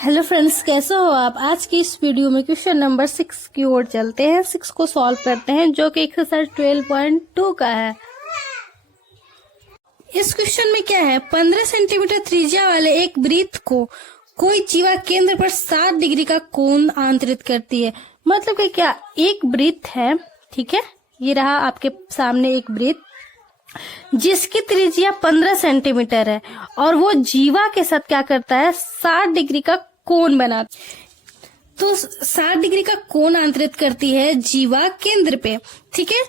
Hello friends, कैसे हो आप। आज की इस वीडियो में क्वेश्चन नंबर 6 की ओर चलते हैं। 6 को सॉल्व करते हैं, जो कि एक्सरसाइज 12.2 का है। इस क्वेश्चन में क्या है, 15 सेंटीमीटर त्रिज्या वाले एक वृत्त को कोई जीवा केंद्र पर 60 डिग्री का कोण आंतरित करती है। मतलब कि क्या, एक वृत्त है, ठीक है, ये रहा आपके सामने एक वृत्त जिसकी त्रिज्या 15 सेंटीमीटर है और वो जीवा के साथ क्या करता है, 60 डिग्री का कोण बनाता है। तो 60 डिग्री का कोण आंतरित करती है जीवा केंद्र पे, ठीक है।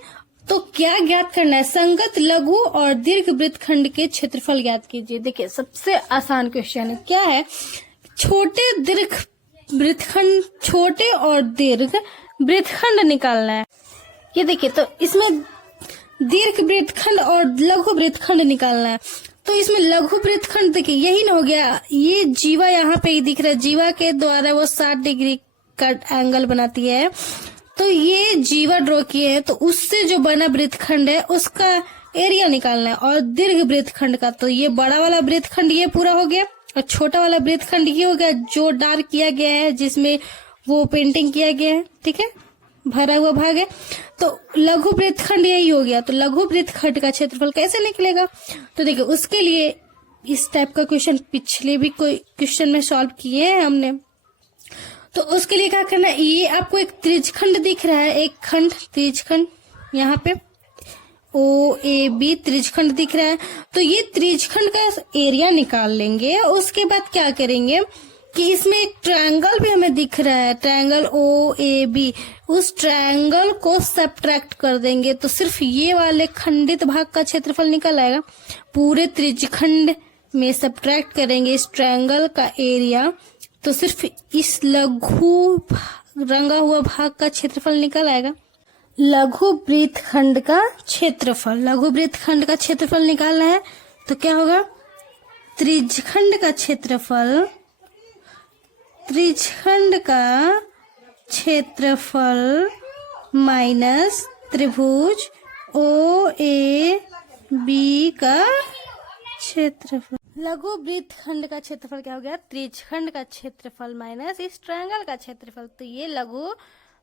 तो क्या ज्ञात करना है, संगत लघु और दीर्घ वृत्तखंड के क्षेत्रफल ज्ञात कीजिए। देखिए, सबसे आसान क्वेश्चन है। क्या है, छोटे दीर्घ वृत्तखंड, छोटे और दीर्घ वृत्तखंड निकालना है। ये देखिए, तो इसमें दीर्घ वृत्तखंड और लघु वृत्तखंड निकालना है। तो इसमें लघु वृत्तखंड देखिए, यही ना हो गया, ये जीवा यहाँ पे ही दिख रहा है, जीवा के द्वारा वो 60 डिग्री का एंगल बनाती है। तो ये जीवा ड्रॉ किए हैं, तो उससे जो बना वृत्तखंड है उसका एरिया निकालना है। और दीर्घ वृत्तखंड का, तो ये बड़ा वाला वृत्तखंड ये पूरा हो गया और छोटा वाला वृत्तखंड ये हो गया, जो डार्क किया गया है, जिसमें वो पेंटिंग किया गया है, ठीक है, भरा हुआ भाग है। तो लघु वृत्तखंड यही हो गया। तो लघु वृत्तखंड का क्षेत्रफल कैसे निकलेगा, तो देखिए उसके लिए इस टाइप का क्वेश्चन पिछले भी कोई क्वेश्चन में सॉल्व किए हैं हमने। तो उसके लिए क्या करना है, ये आपको एक त्रिज्यखंड दिख रहा है, एक खंड त्रिज्यखंड, यहाँ पे OAB त्रिज्यखंड दिख रहा है। तो ये त्रिज्यखंड का एरिया निकाल लेंगे। उसके बाद क्या करेंगे कि इसमें एक ट्रायंगल भी हमें दिख रहा है, ट्रायंगल OAB, उस ट्रायंगल को सब्ट्रैक्ट कर देंगे तो सिर्फ ये वाले खंडित भाग का क्षेत्रफल निकल आएगा। पूरे त्रिज्यखंड में सब्ट्रैक्ट करेंगे इस ट्रायंगल का एरिया, तो सिर्फ इस लघु रंगा हुआ भाग का क्षेत्रफल निकल आएगा। लघु वृत्तखंड का क्षेत्रफल, लघु वृत्तखंड का क्षेत्रफल निकालना है। तो क्या होगा, त्रिज्यखंड का क्षेत्रफल, त्रिज्यखंड का क्षेत्रफल माइनस त्रिभुज OAB का क्षेत्रफल। लघु वृत्तखंड का क्षेत्रफल क्या हो गया, त्रिज्यखंड का क्षेत्रफल माइनस इस ट्रायंगल का क्षेत्रफल। तो ये लघु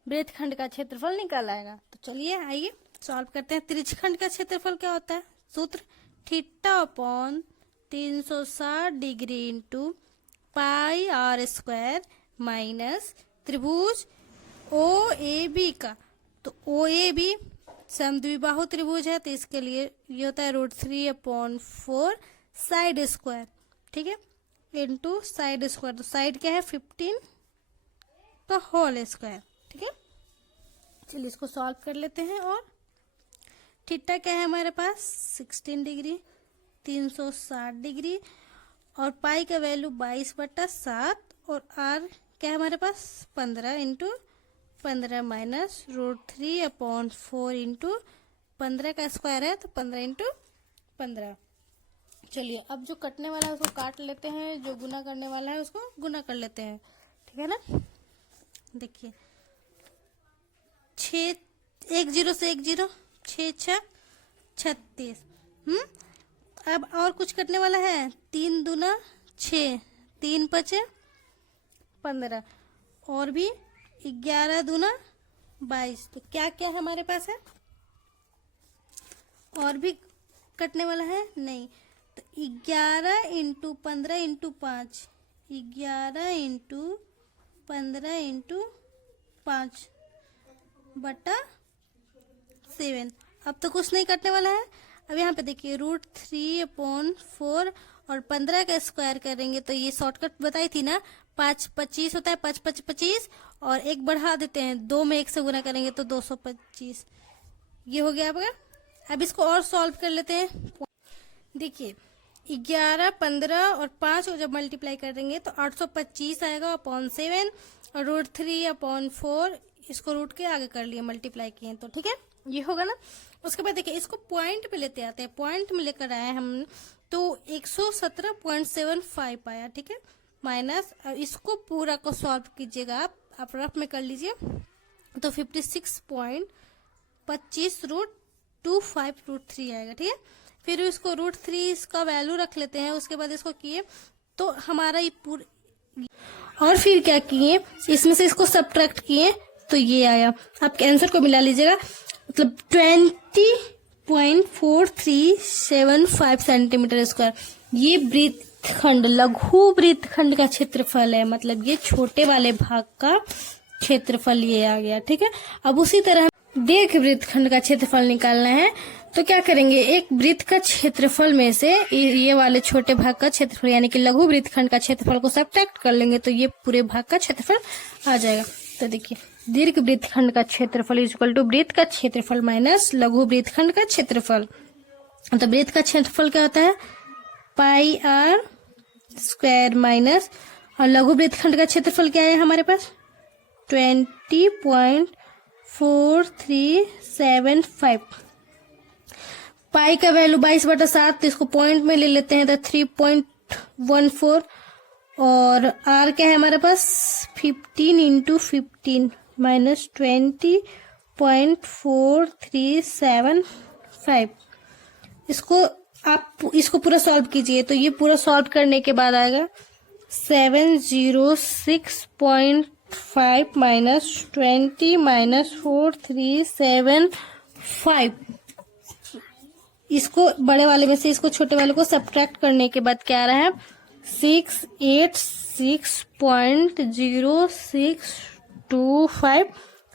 वृत्तखंड का क्षेत्रफल निकल आएगा। तो चलिए आइए सॉल्व करते हैं। त्रिज्यखंड का क्षेत्रफल क्या होता है, सूत्र θ/360 डिग्री इंटू πr² माइनस त्रिभुज OAB का। तो OAB समद्विबाहु त्रिभुज है, तो इसके लिए ये होता है √3/4 साइड स्क्वायर, ठीक है, इंटू साइड स्क्वायर। तो साइड क्या है, 15 का होल स्क्वायर, ठीक है। चलिए इसको सॉल्व कर लेते हैं। और थीटा क्या है हमारे पास, 16 डिग्री, 360 डिग्री, और पाई का वैल्यू 22/7, और आर क्या है हमारे पास, 15 इंटू 15 माइनस √3/4 इंटू 15 का स्क्वायर है, तो 15 इंटू 15। चलिए अब जो कटने वाला है उसको काट लेते हैं, जो गुना करने वाला है उसको गुना कर लेते हैं, ठीक है ना। देखिए 6, 1 0 से 1 0, 6 6 36। अब और कुछ कटने वाला है, 3 दूना 6, 3 5 15, और भी 11 दूना 22। तो क्या क्या है हमारे पास है, और भी कटने वाला है नहीं। तो 11 इंटू 15 इंटू 5, 11 इंटू 15 इंटू 5 बटा 7। अब तो कुछ नहीं कटने वाला है। अब यहाँ पे देखिए √3/4 और 15 का स्क्वायर करेंगे, तो ये शॉर्टकट बताई थी ना, 5 25 होता है, 5 5 25, और एक बढ़ा देते हैं, 2 में 1 से गुना करेंगे तो 225। ये हो गया आपका। अब इसको और सॉल्व कर लेते हैं। देखिए 11 15 और 5 को जब मल्टीप्लाई कर देंगे तो 825 आएगा अपॉन 7, और √3/4 इसको रूट के आगे कर लिए, मल्टीप्लाई किए, तो ठीक है, ये होगा ना। उसके बाद देखिए इसको पॉइंट पे लेते आते हैं, पॉइंट में लेकर आए हम, तो 117.75 आया, ठीक है, माइनस इसको पूरा को सॉल्व कीजिएगा, आप रफ में कर लीजिए, तो 56.25√25√3 आएगा, ठीक है। फिर इसको √3 इसका वैल्यू रख लेते हैं। उसके बाद इसको किए तो हमारा ये और फिर क्या किए, इसमें से इसको सब्ट्रैक्ट किए तो ये आया। आपके आंसर को मिला लीजिएगा, मतलब 20.4375 सेंटीमीटर स्क्वायर। ये वृत्तखंड, लघु वृत्तखंड का क्षेत्रफल है, मतलब ये छोटे वाले भाग का क्षेत्रफल ये आ गया। ठीक है, अब उसी तरह दीर्घ वृत्तखंड का क्षेत्रफल निकालना है तो क्या करेंगे, एक वृत्त का क्षेत्रफल में से ये वाले छोटे भाग का क्षेत्रफल यानी कि लघु वृत्तखंड का क्षेत्रफल को सब्ट्रैक्ट कर लेंगे तो ये पूरे भाग का क्षेत्रफल आ जाएगा। तो देखिए, दीर्घ वृत्तखंड का क्षेत्रफल इक्वल टू वृत्त का क्षेत्रफल माइनस लघु वृत्तखंड का क्षेत्रफल। तो वृत्त का क्षेत्रफल क्या होता है, पाई आर स्क्वायर माइनस, और लघु वृत्तखंड का क्षेत्रफल क्या है हमारे पास 20.4375। पाई का वैल्यू 22/7, तो इसको पॉइंट में ले लेते हैं तो 3.14, और आर क्या है हमारे पास 15 × 15 माइनस 20.4375। इसको पूरा सॉल्व कीजिए तो ये पूरा सॉल्व करने के बाद आएगा 706.5 माइनस 20 माइनस 4375। इसको बड़े वाले में से इसको छोटे वाले को सब्ट्रैक्ट करने के बाद क्या आ रहा है 686.0625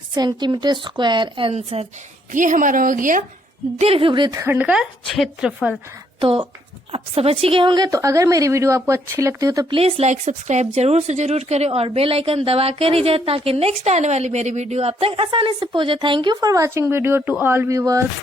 सेंटीमीटर स्क्वायर आंसर। ये हमारा हो गया दीर्घ वृत्तखंड का क्षेत्रफल। तो आप समझ ही गए होंगे। तो अगर मेरी वीडियो आपको अच्छी लगती हो तो प्लीज लाइक सब्सक्राइब जरूर से जरूर करें और बेल आइकन दबा कर ही जाए ताकि नेक्स्ट आने वाली मेरी वीडियो आप तक आसानी से पहुंचे। Thank you for watching video to all viewers.